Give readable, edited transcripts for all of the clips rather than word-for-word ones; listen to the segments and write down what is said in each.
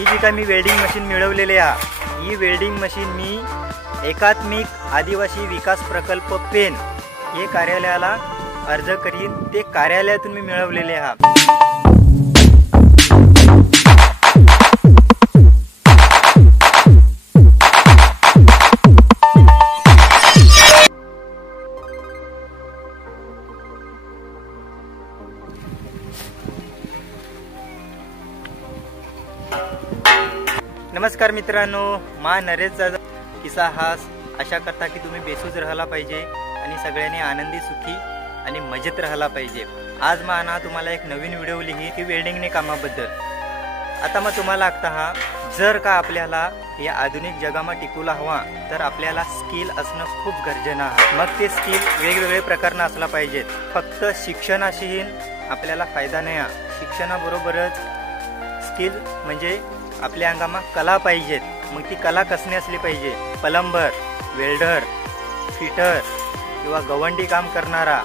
ही जी काय मी welding machine मिळवलेली आहे, ही वेल्डिंग मशीन मी एकात्मिक आदिवासी विकास प्रकल्प पेन हे कार्यालयाला अर्ज करीन, ते कार्यालयातून मी मिळवलेले आहे। नमस्कार मित्रांनो, मा नरेश दादा किस्सा हास आशा करता की तुम्ही बेसूज राहायला पाहिजे आणि सगळ्यांनी आनंदी सुखी आणि मजेत राहायला पाहिजे। आज मा तुम्हाला एक नवीन व्हिडिओ लिही की वेल्डिंगने कामाबद्दल। आता मग तुम्हाला लागता हा, जर का आपल्याला या आधुनिक जगामा टिकूला हवा तर आपल्याला स्किल असणं खूप गरजेचं आहे। मग ते स्किल वेगवेगळे प्रकारनं असला पाहिजेत। फक्त शिक्षणाशी आपल्याला फायदा नाही आहे, शिक्षणाबरोबरच स्किल म्हणजे आपल्या अंगामा कला पाहिजेत। मग ती कला कसली असली पाहिजे, प्लंबर, वेल्डर, फिटर किंवा गवंडी काम करणारा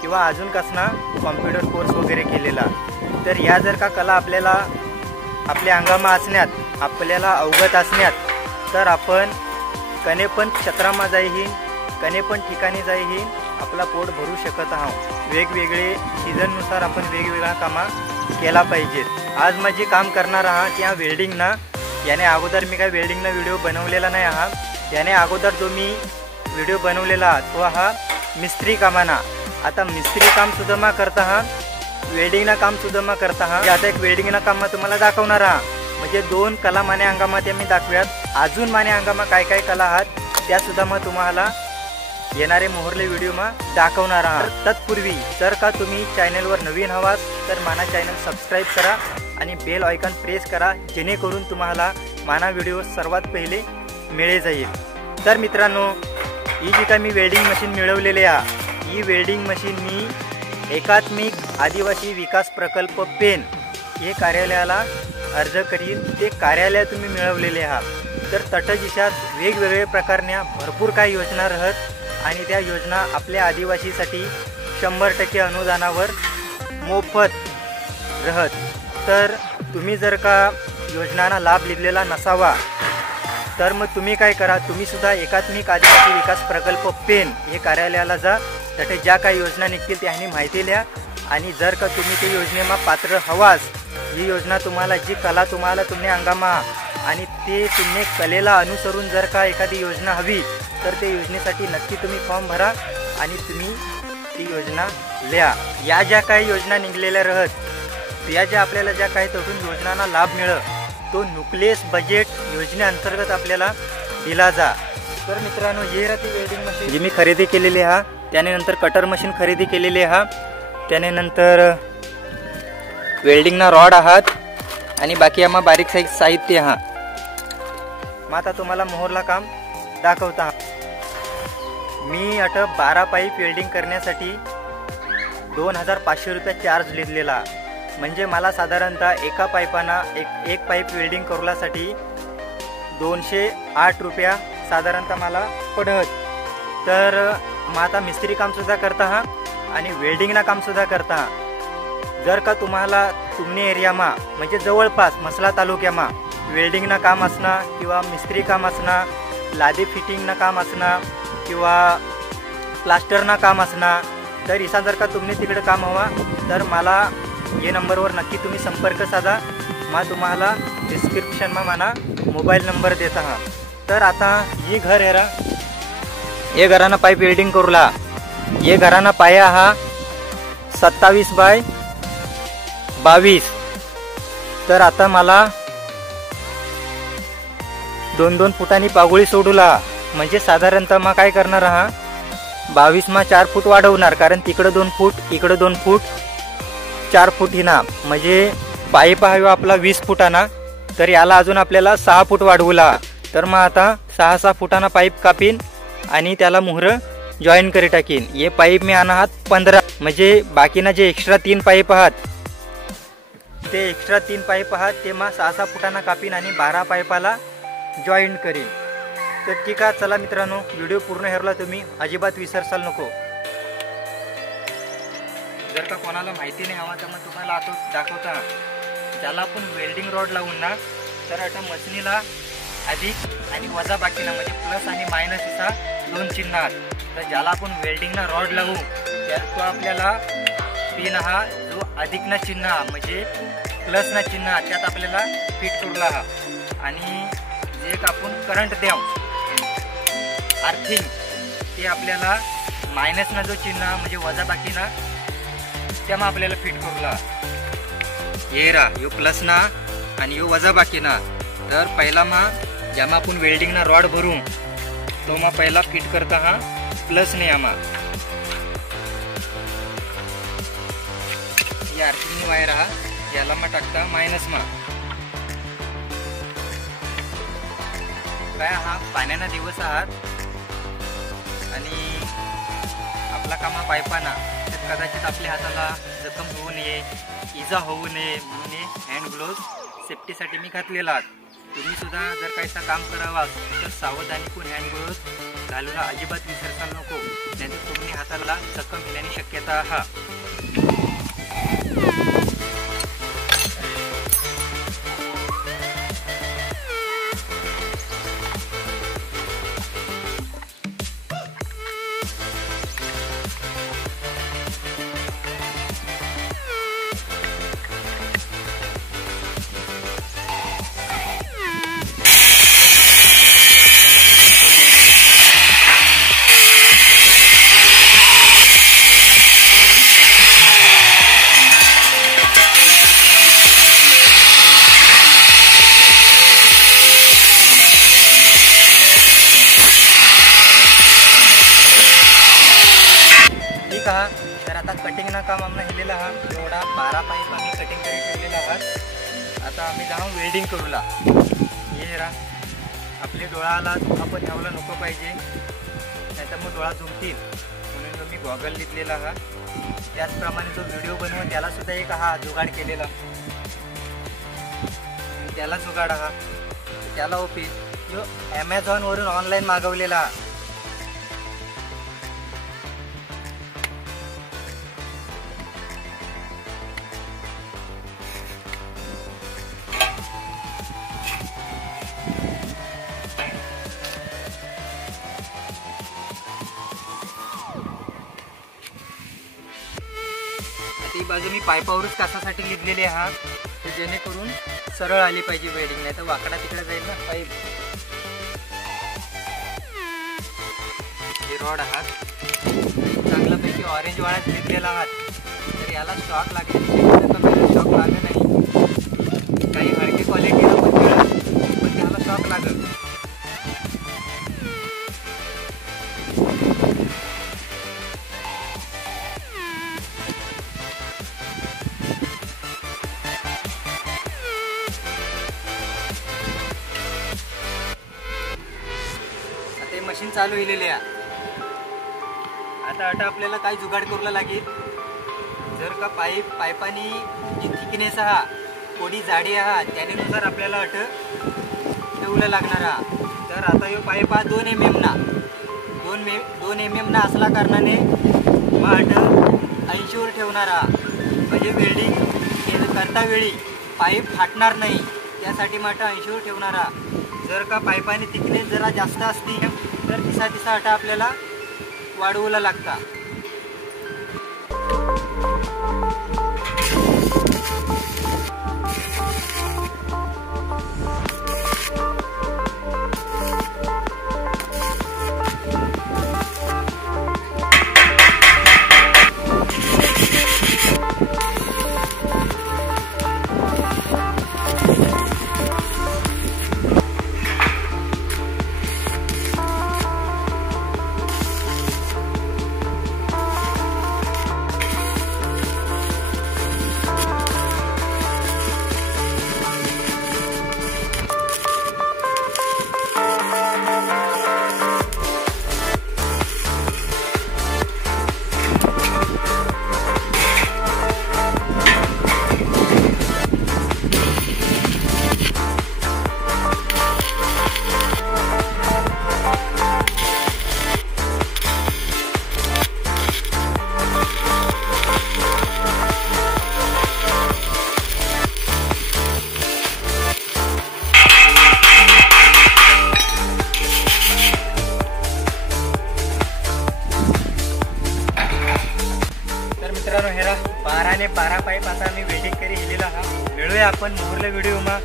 किंवा अजून कसना कॉम्प्युटर कोर्स वगैरे केलेला। तर या जर का कला आपल्याला आपल्या अंगामा असण्यात, आपल्याला अवगत असण्यात, तर आपण कने पण क्षेत्रामा जाईहीन, कने पण ठिकाणी जाईहीन आपला पोट भरू शकत आहोत। वेगवेगळे सीझननुसार आपण वेगवेगळा कामा केला पाहिजे। आज माझी काम करणार आहात त्या वेल्डिंग ना, याने अगोदर मी काय वेल्डिंग ना व्हिडिओ बनवलेला नाही आहात। याने अगोदर जो मी व्हिडिओ बनवलेला तो हा मिस्त्री कामाना। आता मिस्त्री काम सुद्धा मा करता हा, वेल्डिंग ना काम सुद्धा मा करता हा। आता एक वेल्डिंग ना काम तुम्हाला दाखवणार हा, म्हणजे दोन कला माने अंगामा ते मी दाखव्यात। अजून माने अंगामा काय काय कला आहात त्या सुद्धा मग तुम्हाला येणारे मोहरले व्हिडिओ मा दाखवणार आहात। तत्पूर्वी जर का तुम्ही चॅनलवर नवीन हवास तर माना चॅनल सबस्क्राईब करा आणि बेल आयकॉन प्रेस करा, जेणेकरून तुम्हाला माना व्हिडिओ सर्वात पहिले मिळे जाईल। तर मित्रांनो, ही जी काय मी वेल्डिंग मशीन मिळवलेली आहे, ही वेल्डिंग मशीन मी एकात्मिक आदिवासी विकास प्रकल्प पेन हे कार्यालयाला अर्ज करीन, ते कार्यालयातून मी मिळवलेले आहे। तर तटजिशात वेगवेगळे प्रकारच्या भरपूर काही योजना राहत आणि त्या योजना आपल्या आदिवासीसाठी 100% अनुदानावर मोफत राहत। तर तुम्ही जर का योजनांना लाभ लिहिलेला नसावा तर मग तुम्ही काय करा, तुम्ही सुद्धा एकात्मिक आदिवासी विकास प्रकल्प पेन हे कार्यालयाला जा, त्याचे ज्या काही योजना निघतील त्यानी माहिती लिहा। आणि जर का तुम्ही ते योजनेमा पात्र हवास, ही योजना तुम्हाला जी कला तुम्हाला तुम्ही अंगामा आणि ते तुम्ही कलेला अनुसरून जर का एखादी योजना हवी तर ते योजनेसाठी नक्की तुम्ही फॉर्म भरा आणि तुम्ही ती योजना लिहा। या ज्या काही योजना निघलेल्या राहत, या ज्या आपल्याला ज्या काही तोडून योजनांना लाभ मिळत, तो न्यूक्लियस बजेट योजनेअंतर्गत आपल्याला दिला जा। तर मित्रांनो, ही राहती वेल्डिंग मशीन जी मी खरेदी केलेली आहे। त्याने नंतर कटर मशीन खरेदी केलेली आहे, त्याने नंतर वेल्डिंगना रॉड आहात आणि बाकी आम्हा बारीक साहित्य हा। मग आता तुम्हाला मोहरला काम दाखवता। मी 12 पाईप वेल्डिंग करण्यासाठी 2500 रुपये चार्ज लिहिलेला, म्हणजे मला साधारणतः एका पाईपाना एक पाईप वेल्डिंग करण्यासाठी 208 रुपया साधारणतः मला पडत। तर मग आता मिस्त्री काम सुद्धा करता हा आणि वेल्डिंगना काम सुद्धा करता हा। जर का तुम्हाला तुमने एरियामा म्हणजे जवळपास मसला तालुक्यामा वेल्डिंगना काम असणं किंवा मिस्त्री काम असणं, लादी फिटिंगना काम असणं किंवा प्लास्टरना काम असणं, तर इसा जर का तुम्ही तिकडे काम हवा तर मला ये नंबरवर नक्की तुम्ही संपर्क साधा। मग तुम्हाला डिस्क्रिप्शनमा माना मोबाईल नंबर देता हा। तर आता ही घर हेरा, ये घराना पाईप वेल्डिंग करूला, ये घराना पाया हा 27 बाय 22। तर आता मला 2-2 फुटांनी पागोळी सोडूला, म्हणजे साधारणतः मग काय करणार हा, 22 मा 4 फूट वाढवणार, कारण तिकडे 2 फूट इकडे 2 फूट 4 फूट ही ना, म्हणजे पाईप हा आपला 20 फुटाना, तर याला अजून आपल्याला 6 फूट वाढवूला। तर मग आता 6-6 फुटांना पाईप कापीन आणि त्याला मोहर जॉईन करी टाकीन। ये पाईप मी आणा आहात 15, म्हणजे बाकीना जे एक्स्ट्रा 3 पाईप आहात ते एक्स्ट्रा 3 पाईप आहात ते मग 6-6 फुटांना कापीन आणि 12 पाईपाला जॉईन करीन। तर ठीक आहे, चला मित्रांनो, व्हिडिओ पूर्ण हेरला तुम्ही अजिबात विसरसाल नको। जर का कोणाला माहिती नाही हवा तर मग तुम्हाला आता दाखवता, ज्याला आपण वेल्डिंग रॉड लावून ना तर आता मशनीला अधिक आणि वजा बाकीना म्हणजे प्लस आणि मायनस असा 2 चिन्ह आहेत. तर ज्याला आपण वेल्डिंगना रॉड लावू त्यात तो आपल्याला पिन हा जो अधिकना चिन्ह म्हणजे प्लसना चिन्ह त्यात आपल्याला फिट करूला हा. आणि जे एक आपण करंट द्याव अर्थिंग ते आपल्याला मायनसना जो चिन्ह म्हणजे वजा बाकीना त्यामा आपल्याला फिट करूला. हे रा यो प्लसना आणि यो वजा बाकीना. तर पहिला मा ज्यामा आपण वेल्डिंगना रॉड भरू तो मा पहिला फिट करता हा प्लसने आमा ही अर्थिंगनी वायर हा याला मा टाकता मायनस मा. काय हा पाण्याना दिवस आहात आणि आपला कामा पायपाना तर कदाचित आपल्या हाताला जखम होऊ नये इजा होऊ नये म्हणून हँड ग्लोव्ज सेफ्टीसाठी मी घातलेला आहात. तुम्ही सुद्धा जर काहीसा काम करावा तर सावधानीपूर्वक हँड ग्लोव्ज घालून अजिबात विसरसाल नको, नाहीतर तुम्ही हाताला जखम येण्याची शक्यता हा. तर आता कटिंगना काम आम्हाला हेलेला हा. एवढा 12 पाईप आम्ही कटिंग करून ठेवलेला आहात. आता आम्ही जाऊन वेल्डिंग करूला. हे रा आपले डोळ्याला आपण ठेवला नको पाहिजे नाहीतर मग डोळा झुमतील म्हणून मी गॉगल घेतलेला हा. त्याचप्रमाणे जो व्हिडिओ बनवून त्याला सुद्धा एक हा जुगाड केलेला त्याला जुगाड हा त्याला ऑफिस जो ॲमेझॉनवरून ऑनलाईन मागवलेला. ती बाजू मी पाईपावरच कासासाठी लिहिलेली आहात ते जेणेकरून सरळ आली पाहिजे वेल्डिंग, नाही तर वाकडा तिकडे जाईल ना पाईप. हे रॉड आहात चांगल्यापैकी ऑरेंज वाळाच लिहिलेला आहात. तर याला शॉक लागेल शॉक लागत नाही. काही हलकी क्वालिटीला पण त्याला शॉक लागेल. मशीन चालू केलेली आहे. आता आपल्याला काय जुगाड करूला लागेल. जर का पाईपानी जी थिकनेस हा थोडी जाडी हा त्यानुसार आपल्याला ठेवलं लागणार हा. तर आता यो पाईप हा 2 mm ना 2 mm ना असला कारणाने मग 80 वर ठेवणार हा. म्हणजे वेल्डिंग करता वेळी पाईप फाटणार नाही त्यासाठी मग 80 वर ठेवणार हा. जर का पाईपाने थिकनेस जरा जास्त असती तर दिसा अटा आपल्याला वाढवूला लागता. 10 ने 12 पाईप आता आम्ही वेल्डिंग करी हिलेला हा मिळूया आपण मोहरल्या व्हिडिओमा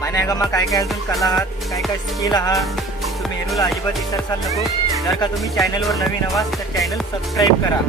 मान्यागामा काय काय अजून कला आहात काय काय स्किल आहात तुम्ही हेरूला अजिबात विसरसाल नको. जर का तुम्ही चॅनलवर नवीन आहात तर चॅनल सबस्क्राईब करा.